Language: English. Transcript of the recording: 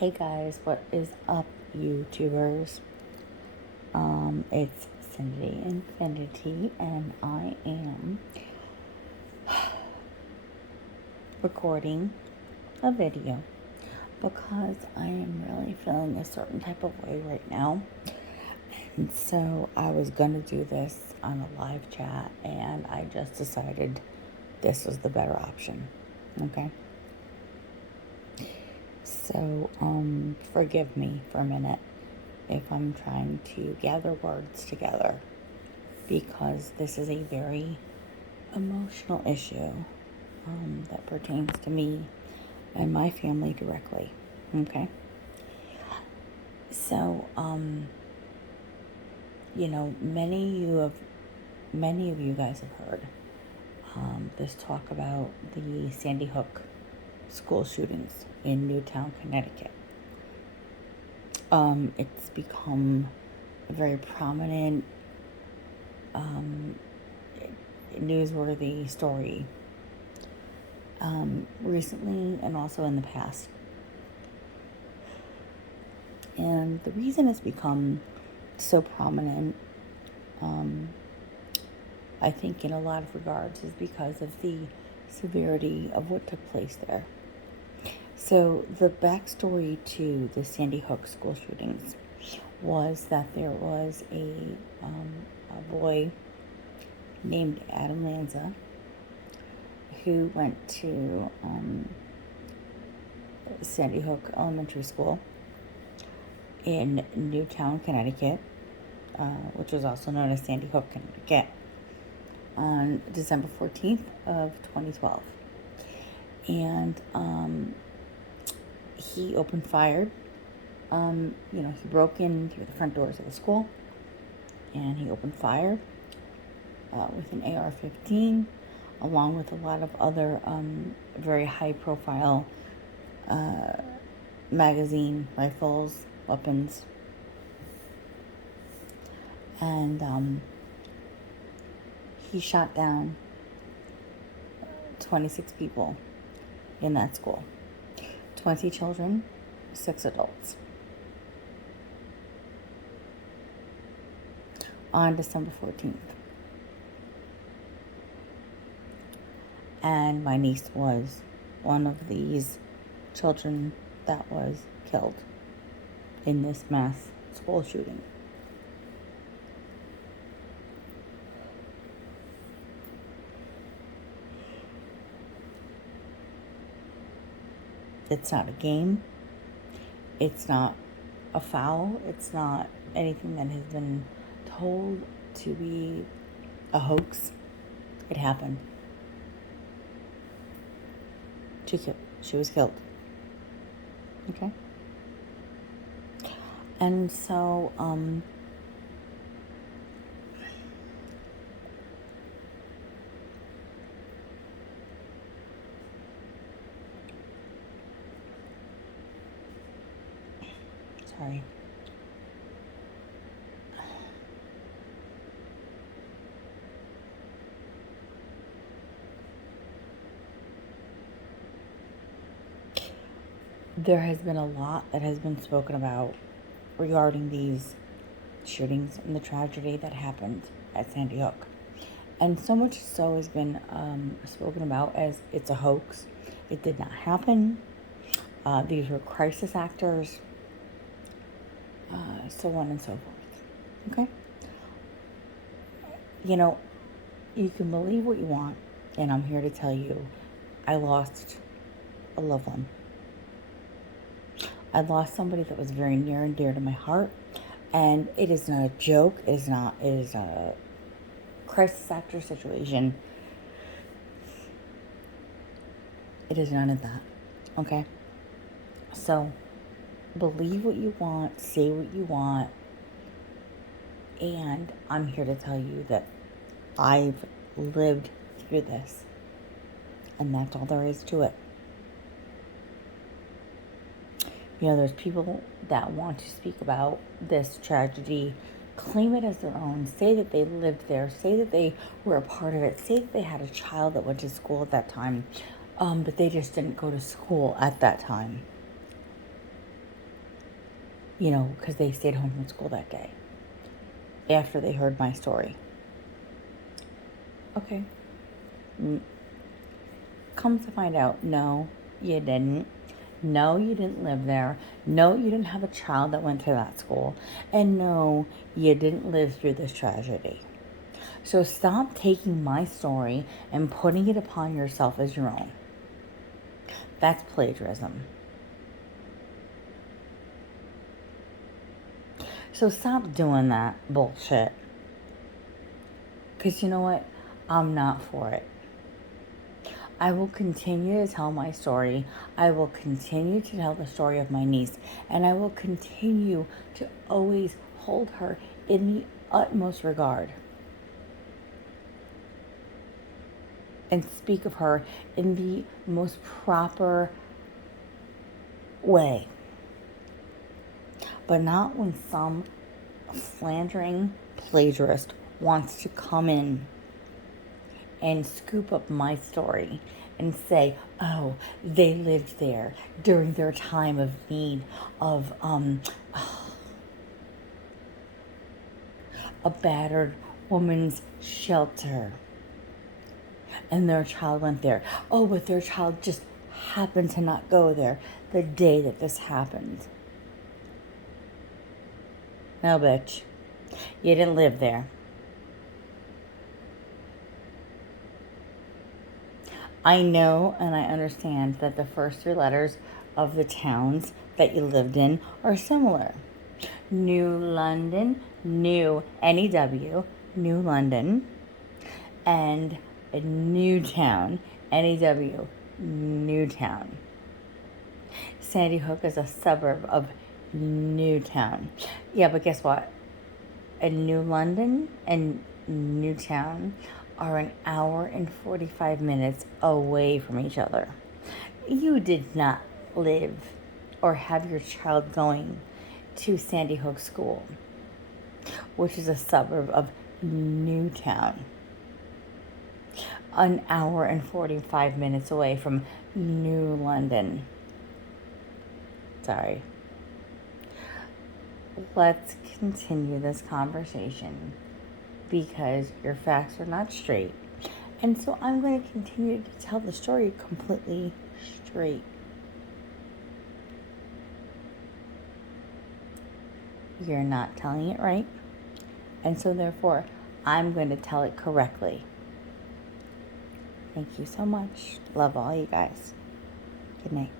Hey guys, what is up, YouTubers? It's Cindy Infinity, and I am recording a video because I am really feeling a certain type of way right now. And so I was gonna do this on a live chat, and I just decided this was the better option. Okay? So, forgive me for a minute if I'm trying to gather words together because this is a very emotional issue that pertains to me and my family directly. Okay? So, many of you guys have heard this talk about the Sandy Hook school shootings in Newtown, Connecticut. It's become a very prominent, newsworthy story recently and also in the past. And the reason it's become so prominent, I think in a lot of regards, is because of the severity of what took place there. So the backstory to the Sandy Hook school shootings was that there was a boy named Adam Lanza who went to Sandy Hook Elementary School in Newtown, Connecticut, which was also known as Sandy Hook, Connecticut, on December 14th of 2012. And he opened fire. He broke in through the front doors of the school, and he opened fire with an AR-15, along with a lot of other very high-profile magazine rifles, weapons. And he shot down 26 people in that school. 20 children, 6 adults. On December 14th. And my niece was one of these children that was killed in this mass school shooting. It's not a game. It's not a foul. It's not anything that has been told to be a hoax. It happened. She was killed. Okay? And so, sorry. There has been a lot that has been spoken about regarding these shootings and the tragedy that happened at Sandy Hook. And so much so has been spoken about as it's a hoax. It did not happen. These were crisis actors. So on and so forth. Okay? You can believe what you want, and I'm here to tell you, I lost a loved one. I lost somebody that was very near and dear to my heart, and it is not a joke. It is a crisis actor situation. It is none of that. Okay? So, believe what you want, say what you want, and I'm here to tell you that I've lived through this, and that's all there is to it. There's people that want to speak about this tragedy, claim it as their own, say that they lived there, say that they were a part of it, say that they had a child that went to school at that time, but they just didn't go to school at that time. because they stayed home from school that day after they heard my story. Okay. Comes to find out, no, you didn't. No, you didn't live there. No, you didn't have a child that went to that school. And no, you didn't live through this tragedy. So stop taking my story and putting it upon yourself as your own. That's plagiarism. So stop doing that bullshit. Because you know what? I'm not for it. I will continue to tell my story. I will continue to tell the story of my niece. And I will continue to always hold her in the utmost regard. And speak of her in the most proper way. But not when some slandering plagiarist wants to come in and scoop up my story and say, oh, they lived there during their time of need of a battered woman's shelter. And their child went there. Oh, but their child just happened to not go there the day that this happened. No, bitch. You didn't live there. I know and I understand that the first three letters of the towns that you lived in are similar. New London, New N-E-W, New London, and Newtown, N-E-W, Newtown. Sandy Hook is a suburb of Newtown. Yeah, but guess what? New London and Newtown are an hour and 45 minutes away from each other. You did not live or have your child going to Sandy Hook School, which is a suburb of Newtown. An hour and 45 minutes away from New London. Sorry. Let's continue this conversation because your facts are not straight. And so I'm going to continue to tell the story completely straight. You're not telling it right. And so therefore, I'm going to tell it correctly. Thank you so much. Love all you guys. Good night.